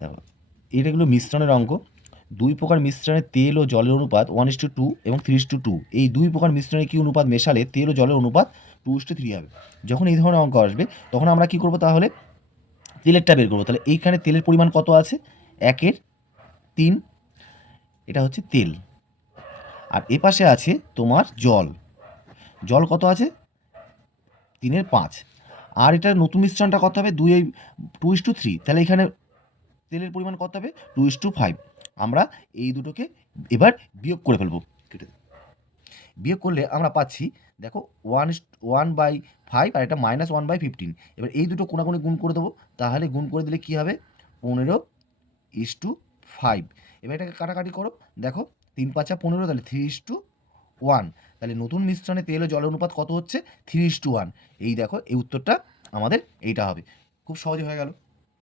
দেখো এটা হলো মিশ্রণের অঙ্ক। দুই প্রকার মিশ্রণে তেল ও জলের অনুপাত 1:2 এবং 3:2। এই দুই প্রকার মিশ্রণে কি অনুপাত মেশালে তেল ও জলের অনুপাত 2:3 হবে। যখন এই ধরনের অঙ্ক আসবে তখন আমরা কি করব, তাহলে তেলেরটা বের করবো। তাহলে এইখানে তেলের পরিমাণ কত আছে, 1/3, এটা হচ্ছে তেল। আর এ পাশে আছে তোমার জল, জল কত আছে, 3/5। আর এটার নতুন মিশ্রণটা কত হবে, 2:3। তাহলে এখানে তেলের পরিমাণ কত হবে, 2:5। আমরা এই দুটোকে এবার বিয়োগ করে ফেলবো। বিয়োগ করলে আমরা পাচ্ছি, দেখো 1/5 আর এটা -1/15। এবার এই দুটো কোনাকুনি গুণ করে দেবো, তাহলে গুণ করে দিলে কি হবে, 15:5। এবার এটাকে কাটাকাটি করো, দেখো 3×5 = 15, তাহলে 3:1। তাহলে নতুন মিশ্রণে তেল ও জলের অনুপাত কত হচ্ছে, 3:1। এই দেখো এই উত্তরটা আমাদের এইটা হবে। খুব সহজে হয়ে গেল।